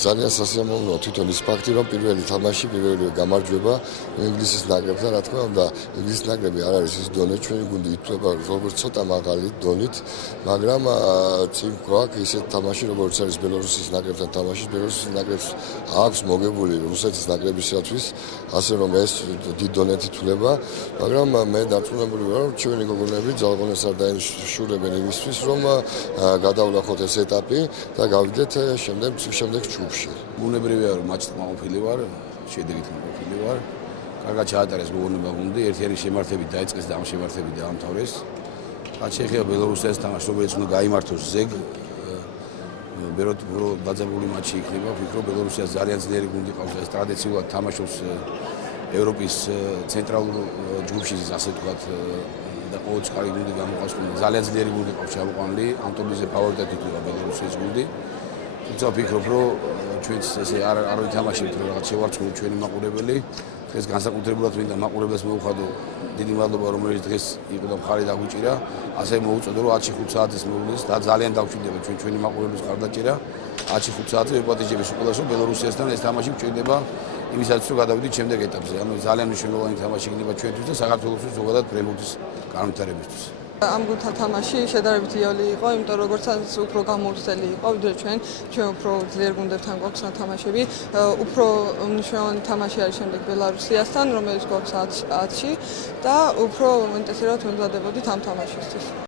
ძალიან სასიამოვნოა თვითონ ის ფაქტი, რომ პირველი თამაში, პირველი გამარჯვება ინგლისის ნაკრებთან, რა თქმა უნდა, ინგლისის ნაკრები არ არის ის დონე, ჩვენი გუნდი ითვლება როგორც ცოტა მაღალი დონით, მაგრამ წინ გვაქვს ისეთ თამაში, როგორც არის ბელორუსის ნაკრებთან თამაში, ბელორუსის ნაკრებს აქვს მოგებული რუსეთის ნაკრებისათვის, ასე რომ ეს დიდ დონეთ ითვლება, მაგრამ მე დარწმუნებული ვარ, რომ ჩვენი გოგონები ძალღონეს არ დაეშურებენ იმისთვის, რომ გადავლახოთ ეს ეტაპი და გავიდეთ შემდეგ ჩუბში. Უნებრივია რომ მატჩით მოყოფილი ვარ, შედეგით მოყოფილი ვარ. კარგად ჩაატარეს გოგონება გუნდი, ერთ-ერთი შემართებით დაიწყეს და ამ შემართებით დაამთავრეს. რაც შეეხება ბელორუსეთს თამაშს, რომელიც უნდა გაიმართოს ზეგ, ბეროტ დაძაბული მატჩი იქნება, ვფიქრობ ბელორუსია ძალიან ძლიერი გუნდი ყავს და ეს ტრადიციულად თამაშობს ევროპის ცენტრალურ ჯგუფში, ასე ვთქვათ, და ყოველწლიურად გუნდი გამოყავს, ძალიან ძლიერი გუნდი ყავს ჩამოყვანილი, ამ ტურნირზე ფავორიტად იქნება ბელორუსიის გუნდი. თუმცა ვფიქრობ, რომ ჩვენც ესე არ ვითამაშებთ, რომ რაღაც შევარცხნილ ჩვენი მაყურებელი. დღეს განსაკუთრებულად მინდა მაყურებელს მოვუხადო დიდი მადლობა, რომელიც დღეს იყო და მხარი დაგვიჭირა. ასე მოუწოდო, რომ 10-5 საათის მოვლის და ძალიან დავშვიდება ჩვენი მაყურებლის ხარდაჭერა. 10-5 საათი ვეპატიჟების უყურესო ბელორუსიასთან ეს თამაში გვჭირდება იმისათვის, რომ გადავიდეთ შემდეგ ეტაპზე. ანუ ძალიან მნიშვნელოვანი თამაში იქნება ჩვენთვის და საქართველოსთვის ზოგადად პრემიუმის განვითარებისთვის. ამ გუნდთან თამაში შედარებით იოლი იყო, იმიტომ რომ როგორც უფრო გამოუცდელი იყო, ვიდრე ჩვენ უფრო ძლიერ გუნდებთან გვაქვს თამაშები. უფრო მნიშვნელოვანი თამაში არის შემდეგ ბელარუსიასთან, რომელიც გვაქვს 10-ში და უფრო ინტენსიურად ვემზადებოდით ამ თამაშისთვის.